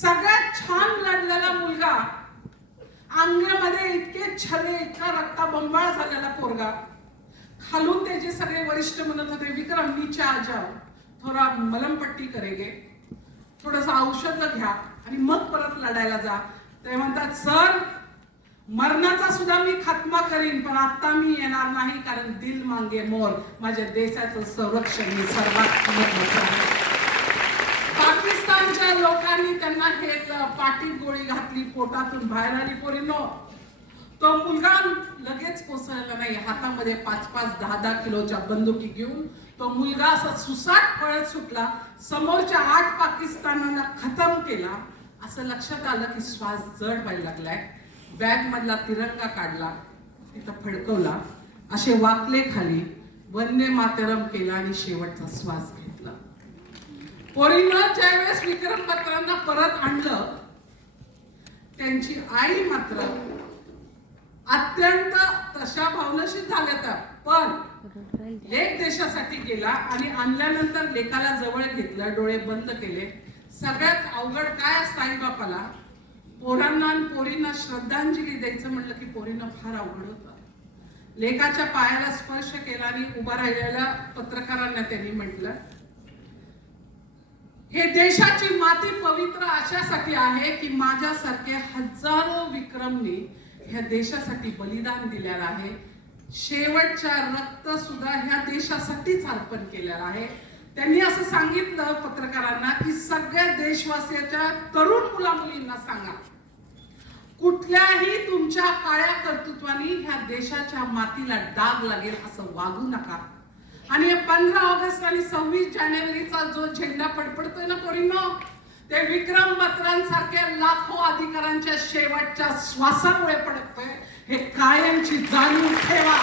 सगळ्यात छान लढलेला मुलगा अंगामध्ये इतके छले इतका रक्ताबंबाळ झालेला पोरगा. खालून त्याचे सगळे वरिष्ठ म्हणत होते विक्रम नीचे आ जाओ थोडा मलमपट्टी करेगे. थोडस औषध घ्या आणि मग परत लढायला जा. ते म्हणतात सर मरणाचा सुद्धा मी खात्मा करीन पण आता मी येणार नाही कारण दिल मांगे मोर. माझ्या देशाचं संरक्षण मी सर्वात महत्वाचं आहे. त्या लोकांनी त्यांना हे पाठीत गोळी घातली पोटातून बाहेर आली पोरीनो तो मुलगा लगेच कोसळला नाही हातामध्ये पाच पाच दहा दहा किलोच्या बंदुकी घेऊन. तो मुलगा असा सुसाट पळत सुटला समोरच्या आठ पाकिस्तानांना खतम केला. असं लक्षात आलं की श्वास जड व्हायला लागलाय. बॅग मधला तिरंगा काढला तिथं फडकवला. असे वाकले खाली वंदे मातरम केला आणि शेवटचा श्वास पोरींना ज्या ज्यावेळेस विक्रम बत्रांना परत आणलं त्यांची आई मात्र अत्यंत तशा भावनाशी झाल्या त्या पण लेख देशासाठी गेला आणि आणल्यानंतर लेखाला जवळ घेतलं डोळे बंद केले. सगळ्यात अवघड काय असतं आई बापाला पोरांना आणि पोरींना श्रद्धांजली द्यायचं म्हणलं की पोरींना फार अवघड होतं. लेखाच्या पायाला स्पर्श केला आणि उभा राहिलेल्या पत्रकारांना त्यांनी म्हटलं हे देशाची माती पवित्र अशासाठी आहे की माझ्यासारखे हजारो विक्रमनी ह्या देशासाठी बलिदान दिलेलं आहे. शेवटच्या रक्त सुद्धा ह्या देशासाठीच अर्पण केलेलं आहे. त्यांनी असं सांगितलं पत्रकारांना की सगळ्या देशवासियाच्या तरुण मुला मुलींना सांगा. कुठल्याही तुमच्या काळ्या कर्तृत्वानी ह्या देशाच्या मातीला डाग लागेल असं वागू नका. आणि पंधरा ऑगस्ट आणि सव्वीस जानेवारीचा जो झेंडा पडपडतोय ना पोरींनो ते विक्रम बत्रांसारख्या लाखो अधिकाऱ्यांच्या शेवटच्या श्वासामुळे पडतोय. हे कायमची जाणीव ठेवा.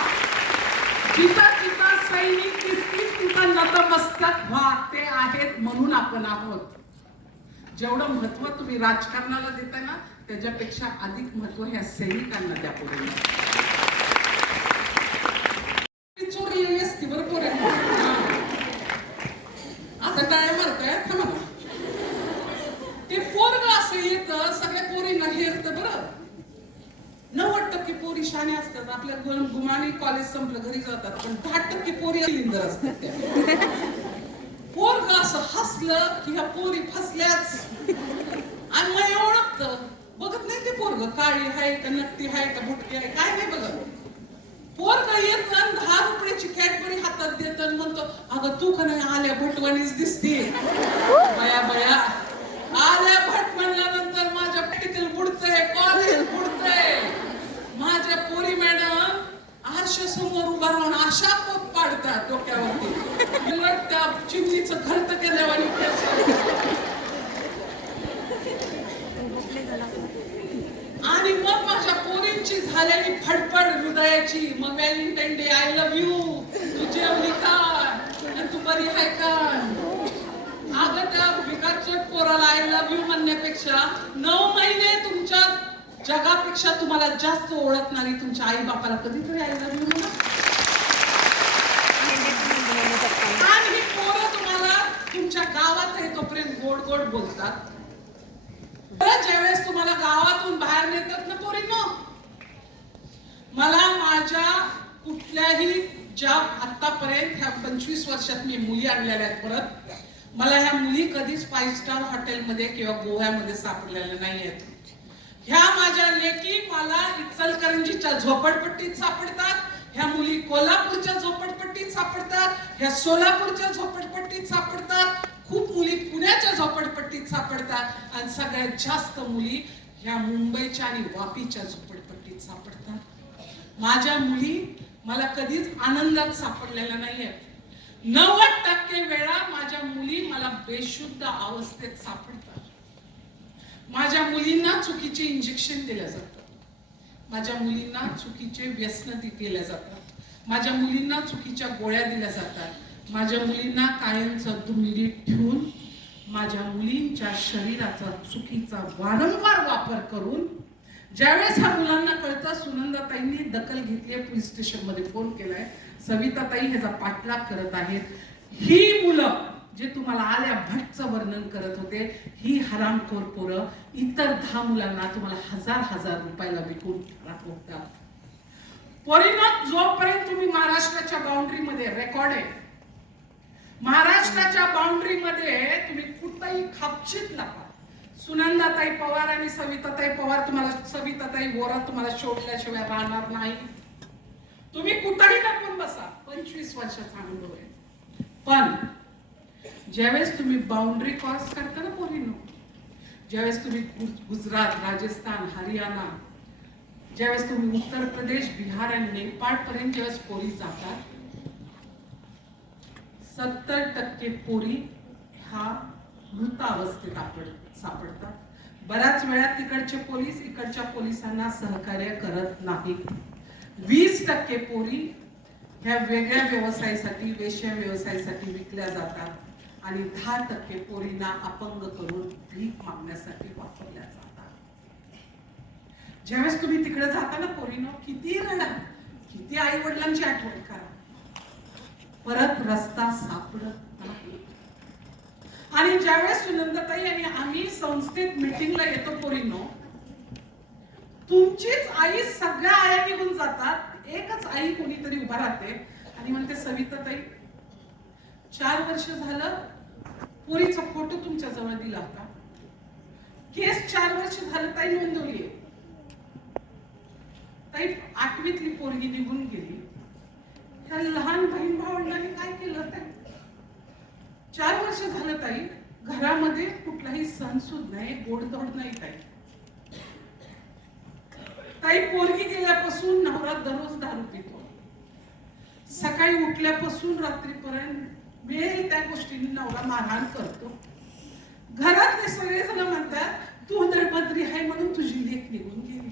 जिथं जिथं सैनिक दिसतील तिथं नतमस्तक व्हा ते आहेत म्हणून आपण आहोत. जेवढं महत्त्व तुम्ही राजकारणाला देताय ना त्याच्यापेक्षा अधिक महत्त्व ह्या सैनिकांना द्या पुढे चोरलेली असती बरोबर आहे आता टाळ्या मारताय थांबा ना. ते पोरग असं येतं सगळ्या पोरींना हेरतं बरं नव्वद टक्के पोरी शाणे असतात आपल्या गुण- गुमानी कॉलेज संपलं घरी जातात पण दहा टक्के पोरी सिलिंडर असतात त्या पोरग असं की ह्या पोरी फसल्याच आणि मग ओळखत बघत नाही ते पोरग काळी आहे का नक्ती आहे का भुटकी आहे काय नाही बघत. पोरग येत आणि दहा रुपयाची कॅडबरी हातात देत आणि म्हणतो अगं तू का नाही आल्या भटवानीच दिसते? बया बया आल्या भट संडे आय लव्ह यू तू जेवली का आणि तू बरी आहे का अगं त्या विकासच्या पोराला आय लव्ह यू म्हणण्यापेक्षा नऊ महिने तुमच्या जगापेक्षा तुम्हाला जास्त ओळखणारी तुमच्या आई बापाला कधीतरी आय लव्ह यू म्हणा. आणि ही पोरं तुम्हाला तुमच्या गावात येतोपर्यंत गोड गोड बोलतात. ज्यावेळेस तुम्हाला गावातून बाहेर नेतात ना पोरींनो मला माझ्या कुठल्याही ज्या आतापर्यंत ह्या पंचवीस वर्षात मी मुली आणलेल्या आहेत परत मला ह्या मुली कधीच फाईव्ह स्टार हॉटेलमध्ये किंवा गोव्यामध्ये सापडलेल्या नाही आहेत ह्या माझ्या लेकी मला इचलकरंजीच्या झोपडपट्टीत सापडतात ह्या मुली कोल्हापूरच्या झोपडपट्टीत सापडतात ह्या सोलापूरच्या झोपडपट्टीत सापडतात खूप मुली पुण्याच्या झोपडपट्टीत सापडतात आणि सगळ्यात जास्त मुली ह्या मुंबईच्या आणि वापीच्या झोपडपट्टीत सापडतात. माझ्या मुली मला कधीच आनंदात सापडलेला नाहीये. नव्वद टक्के वेळा माझ्या मुली मला बेशुद्ध अवस्थेत सापडतात. माझ्या मुलींना चुकीचे इंजेक्शन दिलं जातं माझ्या मुलींना चुकीचे व्यसन केल्या जातात. माझ्या मुलींना चुकीच्या गोळ्या दिल्या जातात. माझ्या मुलींना कायमचं धुंदीत ठेवून माझ्या मुलींच्या शरीराचा चुकीचा वारंवार वापर करून ज्यावेळेस ह्या मुलांना कळतं सुनंदाताईंनी दखल घेतली आहे पोलीस स्टेशनमध्ये फोन केलाय. सविताताई ह्याचा पाठलाग करत आहेत. ही मुलं जे तुम्हाला आल्या भट्टचं वर्णन करत होते ही हरामखोर पोरं इतर दहा मुलांना तुम्हाला हजार हजार रुपयाला विकून राखवतात. पोरीनं जोपर्यंत तुम्ही महाराष्ट्राच्या बाउंड्रीमध्ये रेकॉर्ड आहे महाराष्ट्राच्या बाउंड्रीमध्ये तुम्ही कुठंही खापचित नका. सुनंदाताई पवार आणि सविताताई पवार तुम्हाला सविताताई वोरा तुम्हाला शोधल्याशिवाय राहणार नाही. तुम्ही कुठंही लपून बसा. पंचवीस वर्षाचा अनुभव आहे. पण ज्यावेळेस तुम्ही बाउंड्री क्रॉस करता ना पोरीनो ज्यावेळेस तुम्ही गुजरात राजस्थान हरियाणा ज्यावेळेस तुम्ही उत्तर प्रदेश बिहार आणि नेपाळ पर्यंत ज्यावेळेस पोरी जातात सत्तर टक्के पोरी ह्या मृतावस्थेत आपण सापडतात. बऱ्याच वेळा तिकडचे पोलीस इकडच्या पोलिसांना सहकार्य करत नाहीत. वीस टक्के पोरी ह्या वेगळ्या व्यवसायासाठी वेश्या व्यवसायासाठी विकल्या जातात आणि दहा टक्के पोरींना अपंग करून भीक मागण्यासाठी वापरल्या जातात. ज्यावेळेस तुम्ही तिकडे जाता ना पोरीनो किती रडा किती आई वडिलांची आठवण करा. परत रस्ता सापडत नाही. आणि ज्यावेळेस सुनंदताई आणि आम्ही संस्थेत मिटिंगला येतो पोरीनो तुमचीच आई सगळ्या आया निघून जातात. एकच आई कोणीतरी उभा राहते. आणि म्हणते सविताताई चार वर्ष झालं पोरीचा फोटो तुमच्या जवळ दिला होता. केस चार वर्ष झालं ताई नोंदवली ताई आठवीतली पोरगी निघून गेली. त्या लहान बहीण भावंडांनी काय केलं ते चार वर्ष झालं ताई घरामध्ये कुठलाही सण सुद नाही गोडधोड नाही ताई. ताई पोरगी गेल्यापासून नवरा दररोज दारू पितो. सकाळी उठल्यापासून रात्रीपर्यंत मिळेल त्या गोष्टींनी नवरा मारहाण करतो. घरातले सगळेजण म्हणतात तू दळपत्री आहे म्हणून तुझी लेख निघून गेली.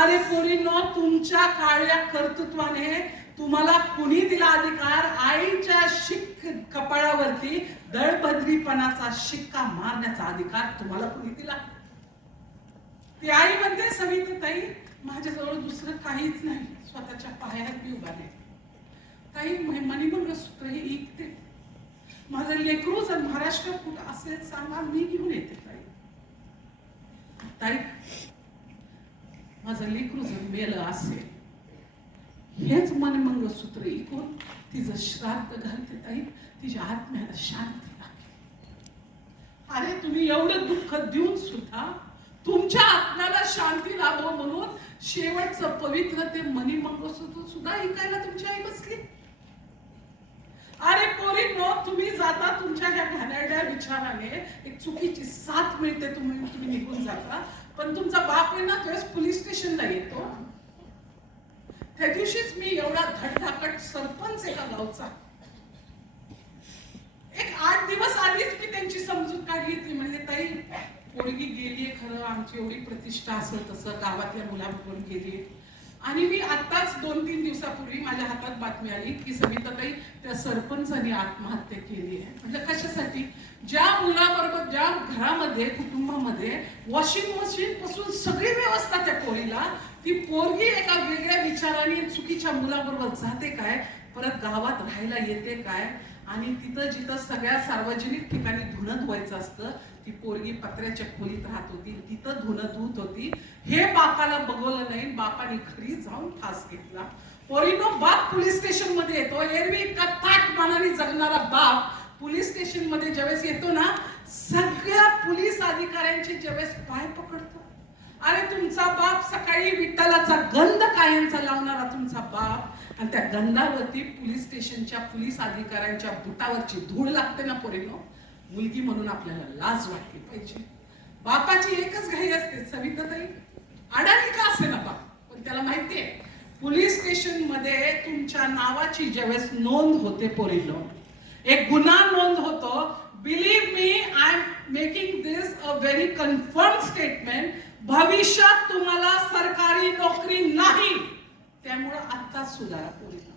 अरे पोरीनो तुमच्या काळ्या कर्तृत्वाने तुम्हाला कुणी दिला अधिकार? आईच्या शिक कपाळावरती दळपदरीपणाचा शिक्का मारण्याचा अधिकार तुम्हाला कुणी दिला? ती आई म्हणते सविता ताई माझ्याजवळ दुसरं काहीच नाही. स्वतःच्या पायात मी उभा नाही ताई मणिमंगळसूत्र हे ऐकते. माझं लेकरू जर महाराष्ट्र कुठं असेल सांगा मी घेऊन येते ताई. ताई माझं लेकरू जर मेलं असेल हेच मनमंगळसूत्र ऐकून तिचं श्राद्ध घालते ताई. तिच्या आत्म्याला शांती लागते अरे तुम्ही एवढं दुःख देऊन सुद्धा तुमच्या आत्म्याला शांती लाभो म्हणून शेवटचं पवित्र ते मनी मंगळसूत्र सुद्धा ऐकायला तुमची आई बसली. अरे पोरी नो तुम्ही जाता तुमच्या ह्या घाणेरड्या विचाराने. एक चुकीची साथ मिळते तुम्ही तुम्ही निघून जाता. पण तुमचा बाप आहे ना त्यावेळेस पोलीस स्टेशनला येतो. त्या दिवशीच मी एवढा धडधाकट सरपंच एका गावचा. एक आठ दिवस आधीच मी त्यांची समजूत काढली ती म्हणजे ताई पोरगी गेलीये खरं आमची एवढी प्रतिष्ठा असं तसं गावातल्या मुलाबरोबर गेली आणि मी आताच दोन तीन दिवसापूर्वी माझ्या हातात बातमी आली की सविताताई त्या सरपंचाने आत्महत्या केली आहे. म्हणजे कशासाठी? ज्या मुलाबरोबर ज्या घरामध्ये कुटुंबामध्ये वॉशिंग मशीन पासून सगळी व्यवस्था त्या पोरीला ती पोरगी एका वेगळ्या विचाराने चुकीच्या मुलाबरोबर जाते काय? परत गावात राहायला येते काय? आणि तिथं जिथं सगळ्या सार्वजनिक ठिकाणी धुणं धुवायचं असतं ती पोरगी पत्र्याच्या खोलीत राहत होती. तिथं धुणं धुत होती. हे बापाला बघवलं नाही. बापाने घरी जाऊन फास घेतला. पोरीनो बाप पोलीस स्टेशनमध्ये येतो. एरवी इतका ताट मानाने जगणारा बाप पोलीस स्टेशनमध्ये ज्यावेळेस येतो ना सगळ्या पोलीस अधिकाऱ्यांचे ज्यावेळेस पाय पकडतो. अरे तुमचा बाप सकाळी विठ्ठलाचा गंध कायमचा लावणारा तुमचा बाप आणि त्या गंधावरती पोलीस स्टेशनच्या पोलीस अधिकाऱ्यांच्या बुटावरची धूळ लागते ना पोरेनो. मुलगी म्हणून आपल्याला लाज वाटली पाहिजे. बापाची एकच घाई असते सविताताई. अडाणी का असे ना बाप पण त्याला माहितीये पोलीस स्टेशनमध्ये तुमच्या नावाची ज्यावेळेस नोंद होते पोरेनो एक गुन्हा नोंद होतो. Believe me I am making this a very confirm statement भविष्यात तुम्हाला सरकारी नोकरी नाही. त्यामुळं आत्ताच सुधारा पोरीला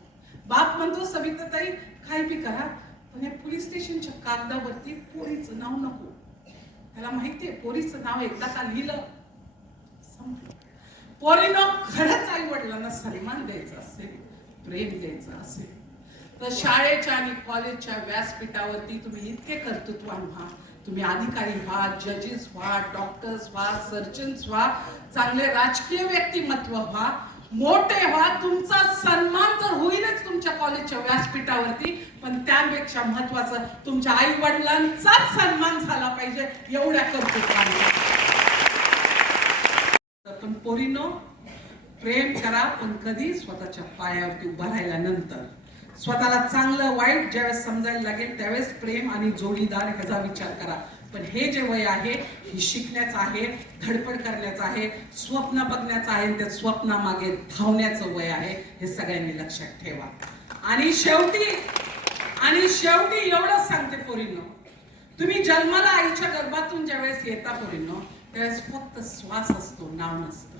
बाप म्हणतो सविताताई काय बी करा. पण हे पोलीस स्टेशनच्या कागदावरती पोरीचं नाव नको. त्याला माहितीये पोरीचं नाव एकदा का लिहिलं संपलं. पोरीनं खरंच आई वडिलांना सन्मान द्यायचा असेल प्रेम द्यायचं असेल तर शाळेच्या आणि कॉलेजच्या व्यासपीठावरती तुम्ही इतके कर्तृत्व व्हा तुम्ही अधिकारी व्हा जजेस व्हा डॉक्टर्स व्हा सर्जन्स व्हा चांगले राजकीय व्यक्तिमत्व व्हा. मोठे व्हा तुमचा सन्मान तर होईलच तुमच्या कॉलेजच्या व्यासपीठावरती पण त्यापेक्षा महत्वाचं तुमच्या आई वडिलांचाच सन्मान झाला पाहिजे एवढ्या कर्तृत्वाने. पण पोरीनो प्रेम करा पण कधी स्वतःच्या पायावरती उभा राहिल्यानंतर. स्वतःला चांगलं वाईट ज्यावेळेस समजायला लागेल त्यावेळेस प्रेम आणि जोडीदार ह्याचा विचार करा. पण हे जे वय आहे हे शिकण्याचं आहे धडपड करण्याचं आहे स्वप्न बघण्याचं आहे त्या स्वप्नामागे धावण्याचं वय आहे हे सगळ्यांनी लक्षात ठेवा. आणि शेवटी आणि शेवटी एवढंच सांगते पोरींनो. तुम्ही जन्माला आईच्या गर्भातून ज्यावेळेस येता पोरींनो त्यावेळेस फक्त श्वास असतो नाव नसतं.